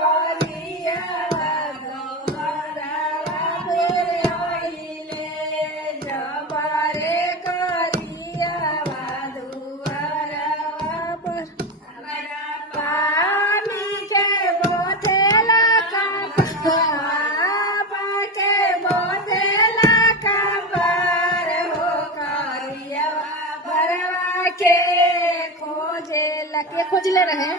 करिया गोबरवा में आइले जबरे करिया दुआरवा पर पानी के बोतला का के बोतला का पर हो करिया बरवा के खोजले रहे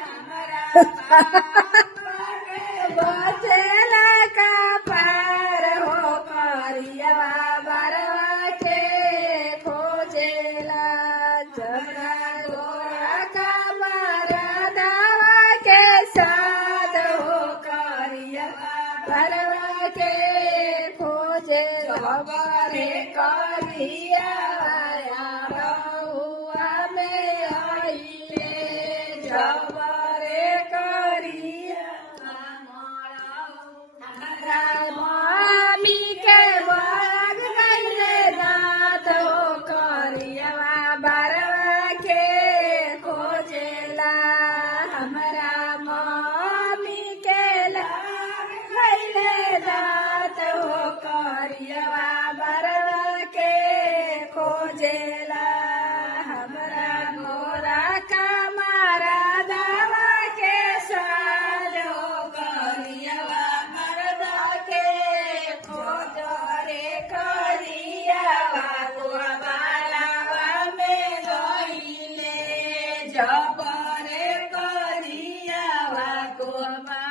बोतला का पार हो करिया बरवा के खोजेला जबरा गोरा का मरदवा के साथ हो करिया बरवा के खोजे खबरे करिया बहुआ में आइले जबरे करिया मामी के बग गईले दांत हो करिया बरवा के खोजेला हमरा मामी के लग गईले दांत हो करिया बरवा के खोजेला हमरा गोरा का मारा दवा के साथ हो करिया मरदा के खोजरे करिया गोबरवा में गईले जबरे करिया गोबरवा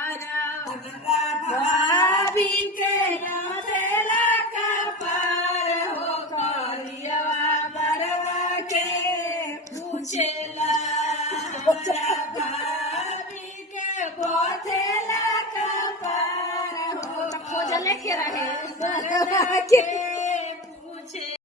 भाभी के नदेला का पार हो करिया बरवा के पूछेला भाभी के बोतला का पार हो खोजले के रहे बरवा के